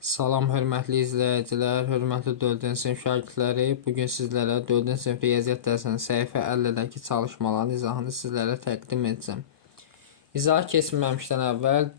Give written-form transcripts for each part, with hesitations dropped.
Salam hörmətli izləyicilər, hörmətli 4-cü sinif şagirdləri. Bugün sizlərə 4-cü sinif riyaziyyat dərsinin səhifə 50-dəki çalışmaların izahını sizlərə təqdim edəcəm. İzah keçməmişdən əvvəl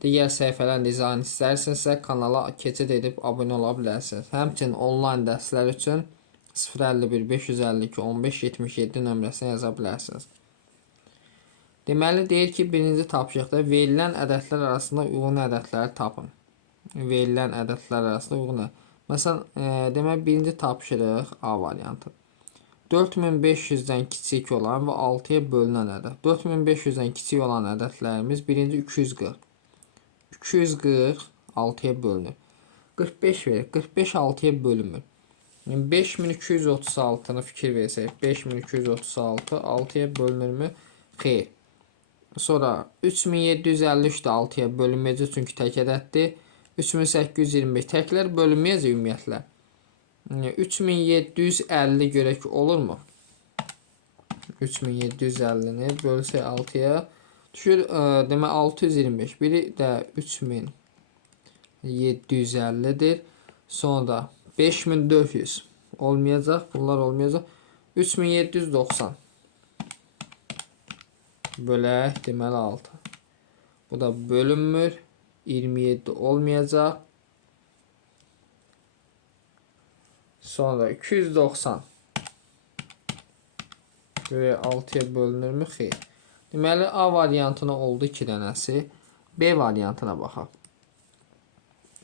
digər səhifələrin izahını istərsinizsə kanala keçid edib abunə ola bilərsiniz. Həmçinin onlayn dərslər üçün 051 552 15 77 nömrəsinə yaza bilərsiniz. Deməli deyir ki, birinci tapşırıqda verilən ədədlər arasında uyğun ədədləri tapın. Verilən ədədlər arasında uyğun. Məsələn, demək birinci tapşırıq A variantı. 4500-dən kiçik olan və 6-ya bölünən ədəd. 4500-dən kiçik olan ədədlərimiz birinci 240. 240 6-ya bölünür. 45 verir. 45 6-ya bölünmür. 5236-nı fikir versək, 5236 6-ya bölünürmü? Xeyr. Sonra 3753 də 6-ya bölünməyəcək, çünki tək ədəddir. 3825 təklər bölünməyəcək ümumiyyətlə. 3750 görək olurmu? 3750-ni bölsək 6-ya düşür, demək 625. Biri də 3750-dir. Sonra da 5400 olmayacaq, bunlar olmayacaq. 3790 bölək, deməli 6. Bu da bölünmür. 27 olmayacaq. Sonra 290 görə 6-ya bölünürmü? Xeyr. Deməli A variantına oldu 2 dənəsi. B variantına baxaq.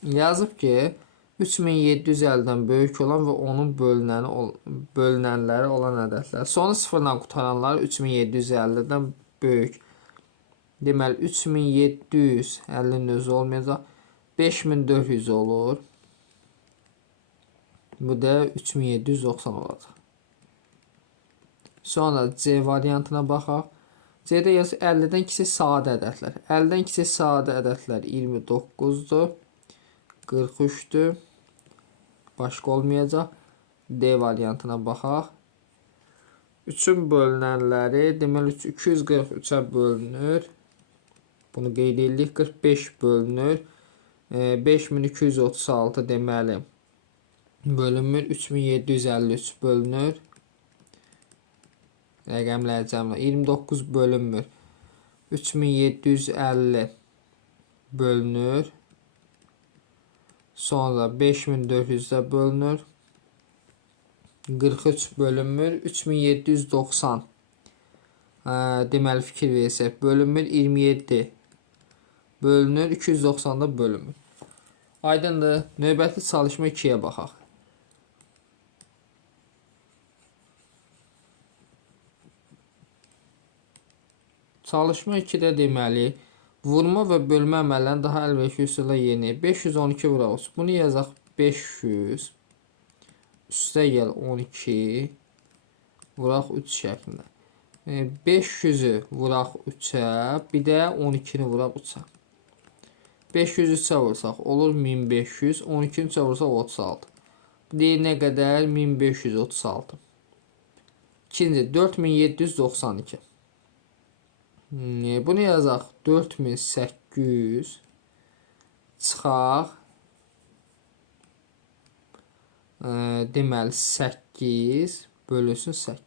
Yazıb ki 3750-dən böyük olan və onun bölünənləri olan ədədlər. Sonu sıfırla qutaranlar 3750-dən böyük. Deməli 3750-nin özü olmayacaq. 5400 olur. Bu da 3790 olacaq. Sonra C variantına baxaq. C-də yazır 50-dən kiçik sadə ədədlər. 50-dən kiçik sadə ədədlər 29-dur. 43-dür. Başqa olmayacaq. D variantına baxaq. 3-ün bölünənləri deməli 243-ə bölünür. Bunu qeyd edirik. 45 bölünür. 5236 deməli bölünmür. 3753 bölünür. Rəqəmlər cəmlə 29 bölünmür. 3750 bölünür. Sonra 5400-də bölünür. 43 bölünmür. 3790 deməli fikir versək bölünmür. 27 bölünür. 290-da bölünmür. Aydındır. Növbəti çalışma 2-yə baxaq. Çalışma 2-də deməli vurma və bölmə əməllərini daha əlverişli üsulla yerinə 512 vuraq. Bunu yazaq 500 üstə gəl 12 vuraq 3 şəklində. 500-ü vuraq 3-ə, bir də 12-ni vuraq 3-ə. 500-ü 3-ə vursaq olur 1500, 12-ni 3-ə vursaq 36. Bu deyir nə qədər? 1536. İkinci 4792. Bunu yazaq 4800 çıxaq. Deməli 8 bölünsün 8.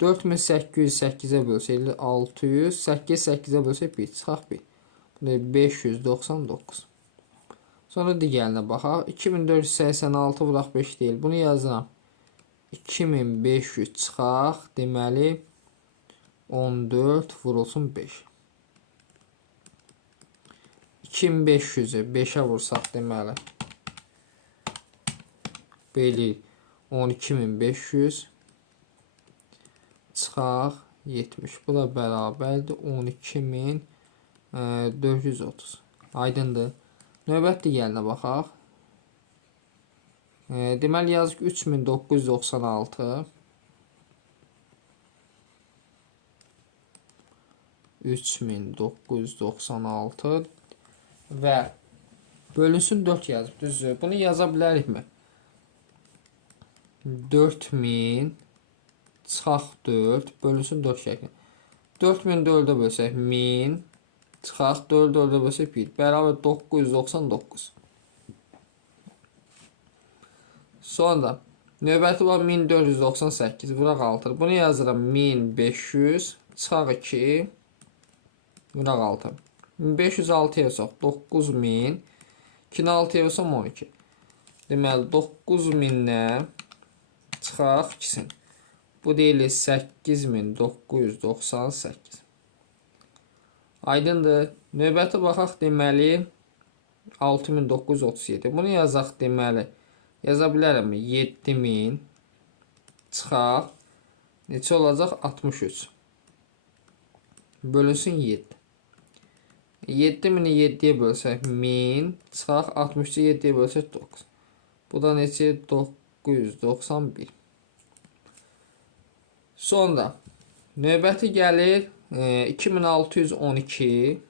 4808-ə bölsək 600, 8 8-ə bölsək 1 çıxaq 1. Bu da 599. Sonra digərinə baxaq. 2486 vuraq 5 deyil. Bunu yazıram. 2500 çıxaq. Deməli 14 vurulsun 5. 2500-ü 5-ə vursaq deməli bölü 12500 çıxaq 70. Bu da bərabərdir 12430. Aydındır. Növbət digərinə baxaq. Deməli yazıq 3996 3996 və bölünsün 4 yazıb, düzdür. Bunu yaza bilərikmi? 4000 çıxaq 4 bölünsün 4 şəklində. 4000 4-ə bölsək 1000 çıxaq 4-ə bölsək 1 bərabər 999. Sonra növbəti var 1498. Bura qaldır. Bunu yazıram 1500. Çıxaq 2. Bura qaldır. 1506 yazsaq 9000. 2-ni 6 yazsam 12. Deməli 9000-dən çıxaq 2-sin. Bu deyilir 8998. Aydındır. Növbəti baxaq deməli 6937. Bunu yazaq deməli. Yaza bilərəmmi? 7000 çıxaq. Neçə olacaq? 63. Bölünsün 7. 7000-i 7-yə bölsək 1000 çıxaq 63-ü 7-yə bölsək 9. Bu da neçə? 991. Sonra növbəti gəlir 2612.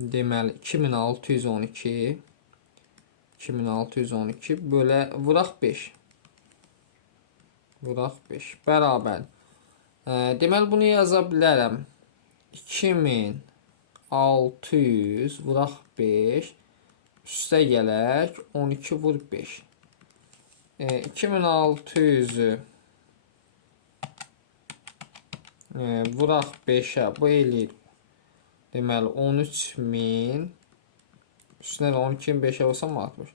Deməli 2612 bölə vuraq 5. Vuraq 5 bərabər. Deməli bunu yaza bilərəm. 2600 vuraq 5 üstə gələk 12 vur 5. 2600'ü vuraq 5'ə bu eləyir. Deməli 13000 üstünə də 12'nin 5'ə olsam 60.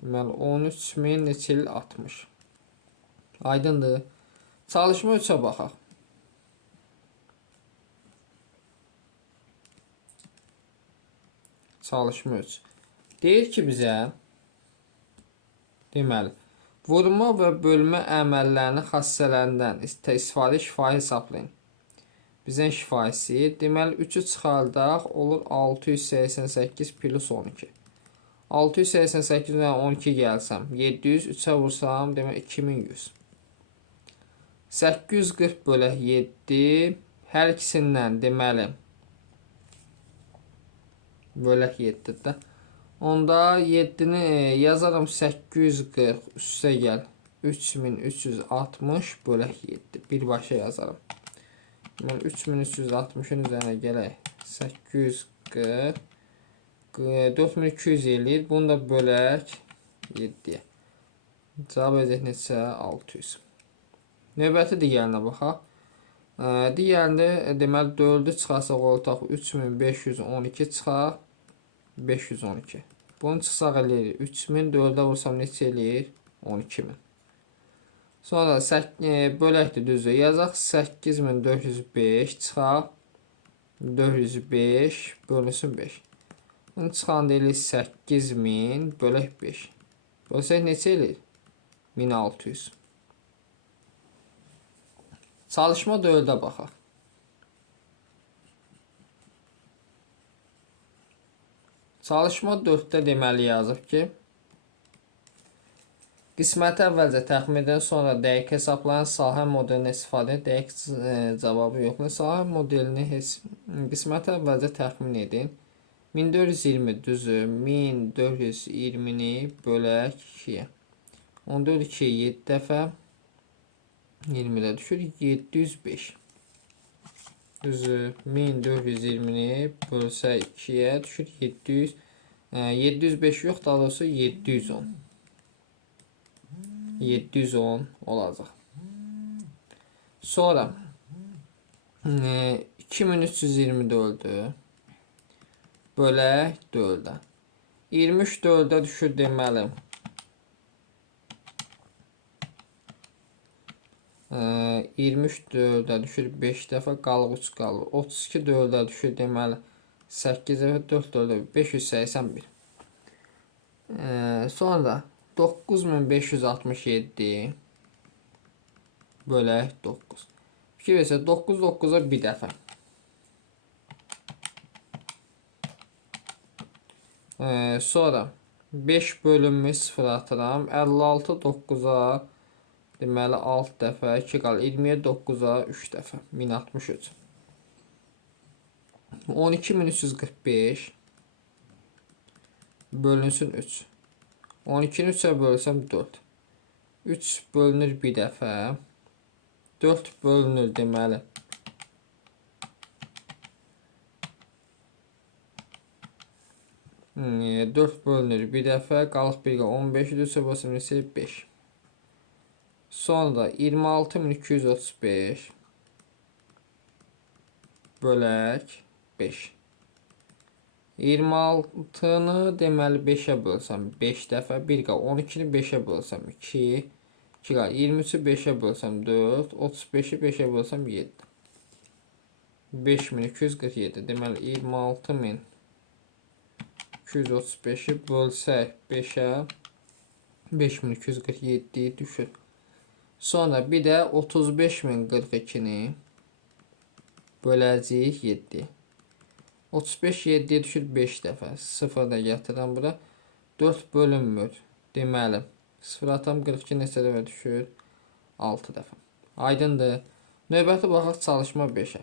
Deməli 13000 neçəli 60. Aydındır. Çalışma 3'ə baxaq. Çalışma 3. Deyir ki bizə deməli vurma və bölmə əməllərinin xassələrindən istifadə şifahi hesablayın. Bizdən şifahisi deməli 3'ü çıxardaq olur 688 plus 12. 688'dən 12 gəlsəm 700 3'ə vursam deməli 2100. 840 bölək 7 hər ikisindən deməli bölək 7'də. Onda 7'ni yazarım 840 üstə gəl 3360 bölək 7 birbaşa yazarım. Deməli 3360'ın üzərinə gələk 840 4200 eləyir. Bunu da bölək 7'yə. Cavab edəcək neçə? 600. Növbəti digərinə baxaq. Digərində deməli 4'ü çıxarsaq olacaq 3512 çıxaq 512. Bunu çıxsaq eləyir 3000 4'ə vursam neçə eləyir? 12000. Sonra böləkdir düzdür. Yazaq 8405 çıxaq 405 bölünsün 5. Bunu çıxanda eləyir 8000 bölək 5. Bölsək neçə eləyir? 1600. Çalışma 4'ə baxaq. Çalışma 4'də deməli yazıb ki qisməti əvvəlcə təxmindən sonra dəqiq hesablayan sahə modelini istifadə dəqiq cavabı yoxdur. Sahə modelini qisməti əvvəlcə təxmin edin. 1420 düzü 1420'ni bölək 2'yə. 14 2'yə 7 dəfə 20'də düşür 705. Düzü 1420'ni bölsək 2'yə düşür 700. 705 yox daha doğrusu 710. 710 olacaq. Sonra 2324'ü bölək 4'ə. 23 4'ə düşür deməli 23 4'ə düşür 5 dəfə qalıq 3 qalır. 32 4'ə düşür deməli 8 dəfə 4 4'ə 581. Sonra 9567 bölək 9. Fikir versə 9 9'a bir dəfə. Sonra 5 bölünmüş 0 atıram. 56 9'a deməli 6 dəfə 2 qal 20'yə 9'a 3 dəfə 1063. 12345 bölünsün 3. 12'ni 3'ə bölsəm 4. 3 bölünür bir dəfə. 4 bölünür deməli 4 bölünür bir dəfə, qalıq 1-ə 15-dir, sobasını isə 5. Sonra 26235 bölək 5. 26-nı deməli 5-ə bölsəm 5 dəfə, 1-ə 12-ni 5-ə bölsəm 2, 2-ə 23-ü 5-ə bölsəm 4, 35-i 5-ə bölsəm 7. 5247. Deməli 26235-i bölsək 5-ə 5247 düşür. Sonra bir də 35042-ni böləcəyik 7. 35 7-yə düşür 5 dəfə. 0 da gətirəm bura. 4 bölünmür. Deməli 0 atam 42 neçə dəfə düşür? 6 dəfə. Aydındır. Növbəti baxaq çalışma 5-ə.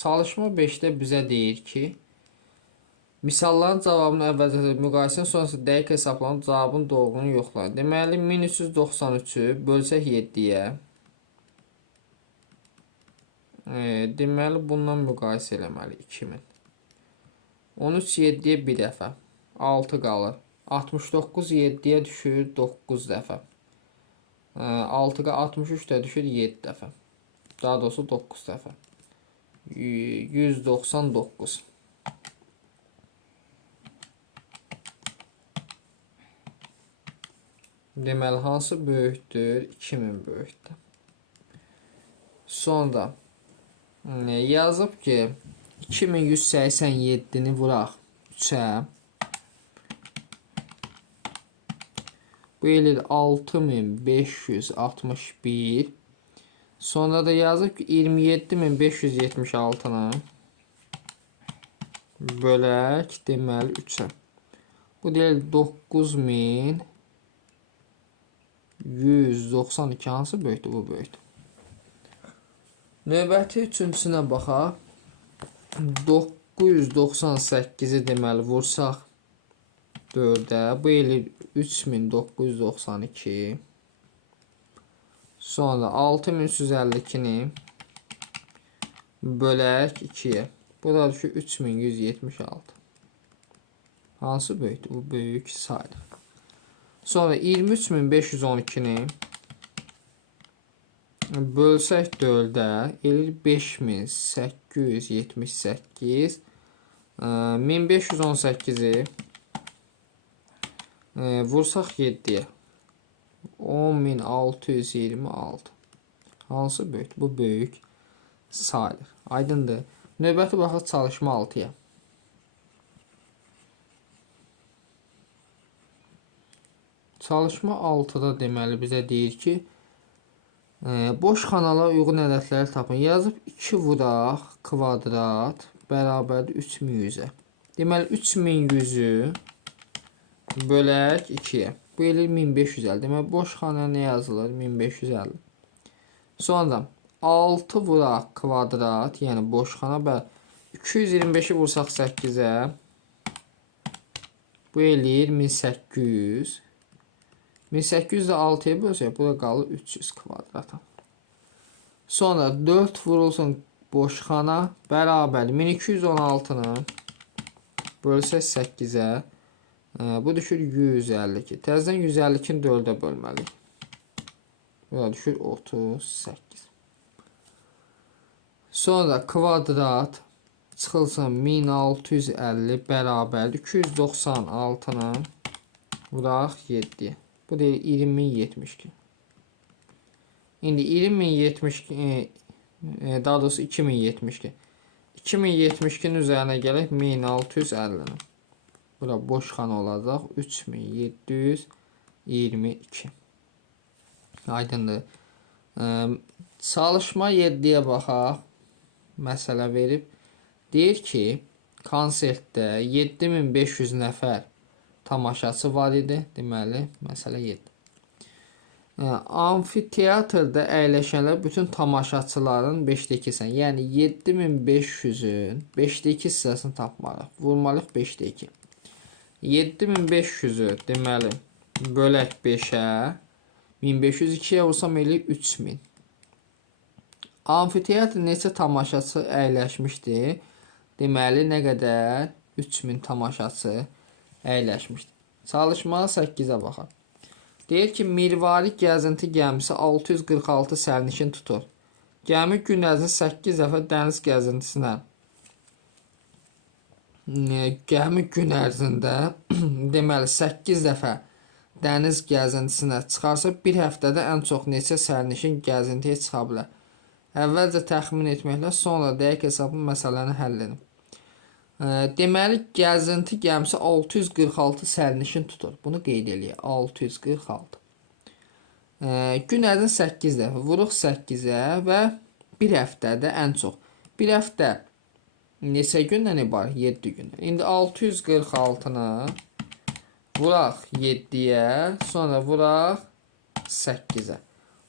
Çalışma 5-də bizə deyir ki, misalların cavabını əvvəlcə müqayisənin sonrası dəqiq hesablanıb cavabın doğruluğunu yoxlayın. Deməli 1393-ü bölsək 7-yə. Deməli bundan müqayisə eləməli 2000. 13 7-yə bir dəfə 6 qalır. 69 7-yə düşür 9 dəfə. 6-qa 63 də düşür 7 dəfə. Daha doğrusu 9 dəfə. 199. Deməli hansı böyükdür? 2000 böyükdür. Sonra yazıb ki 2187-ni vuraq 3-ə. Bu eləyir 6561. Sonra da yazıb ki 27576-nı bölək deməli 3-ə. Bu deyil 9192 hansı böyükdür? Bu böyükdür. Növbəti üçüncüsünə baxaq. 998-i deməli vursaq 4-ə. Bu eləyir 3992. Sonra 6352-ni bölək 2-yə. Bu da düşür 3176. Hansı böyükdür? Bu böyük sayılır. Sonra 23512-ni bölsək 4-ə eləyir 5878. 1518-i vursaq 7-yə. 10626. Hansı böyükdür? Bu böyük sayılır. Aydındır. Növbəti baxaq çalışma 6-ya. Çalışma 6-da deməli bizə deyir ki, boş xanala uyğun ədədləri tapın. Yazıb 2 vuraq kvadrat bərabərdir 3100-ə. Deməli 3100-ü bölək 2-yə. Bu eləyir 1550. Deməli boş xanaya nə yazılır? 1550. Sonra 6 vuraq kvadrat, yəni boş xana 225-i vursaq 8-ə. Bu eləyir 1800. 1800-də 6-ya bölsək, bu da qalır 300 kvadrata. Sonra 4 vurulsun boş xana bərabər 1216-nı bölsək 8-ə. Bu düşür 152. Təzədən 152-ni 4-ə bölməliyik. Bu da düşür 38. Sonra kvadrat çıxılsın 1650 bərabərdir 296-nı vuraq 7-yə. Bu deyil 20072. İndi 20072 daha doğrusu 2072. 2072'nin üzerine gələk 1650'nin. Bura boş xana olacaq 3722. Aydındır. Çalışma 7-yə baxaq. Məsələ verib. Deyir ki, konsertdə 7500 nəfər tamaşaçı var idi. Deməli, məsələ 7. Amfiteatrda əyləşənlər bütün tamaşaçıların 5'də 2'sən. Yəni 7500'ün 5'də 2 hissəsini tapmalıyıq. Vurmalıyıq 5'də 2. 7500'ü deməli bölək 5'ə. 1502'yə vursam eləyir 3000. Amfiteatr neçə tamaşaçı əyləşmişdi? Deməli, nə qədər? 3000 tamaşaçı əyləşmişdi. Çalışmağa 8-ə baxaq. Deyir ki, mirvari gəzinti gəmisi 646 sərnişin tutur. Gəmi gün ərzində 8 dəfə dəniz gəzintisinə deməli 8 dəfə dəniz gəzintisinə çıxarsa, bir həftədə ən çox neçə sərnişin gəzintiyə çıxa bilər? Əvvəlcə təxmin etməklə, sonra dəqiq hesablı məsələni həll edin. Deməli, gəzinti gəmisi 646 sərnişin tutur. Bunu qeyd eləyək. 646. Gün ərzində 8 dəfə. Vuruq 8-ə və bir həftədə ən çox. Bir həftə neçə gündən ibarət? 7 gün. İndi 646-nı vuraq 7-yə, sonra vuraq 8-ə.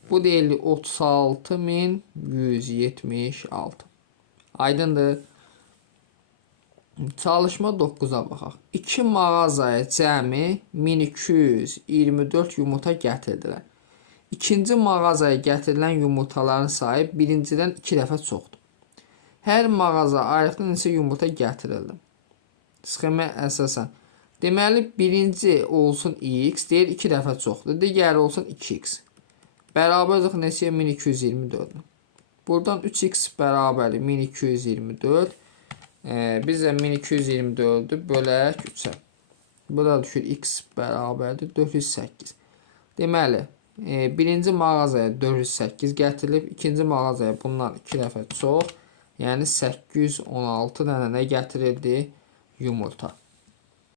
Bu deyilir 36176. Aydındır. Çalışma 9-a baxaq. 2 mağazaya cəmi 1224 yumurta gətirdilər. İkinci mağazaya gətirilən yumurtaların sayı birincidən 2 dəfə çoxdur. Hər mağaza ayrıqda neçə yumurta gətirildi? Sxemə əsasən. Deməli, birinci olsun x, deyir 2 dəfə çoxdur. Digəri olsun 2x. Bərabərdir neçəyə? 1224. Buradan 3x bərabər 1224. Biz də 1224-ü bölək 3-ə. Burada düşür x bərabərdir 408. Deməli, birinci mağazaya 408 gətirilib, ikinci mağazaya bundan 2 dəfə çox, yəni 816 dənə nə gətirildi? Yumurta.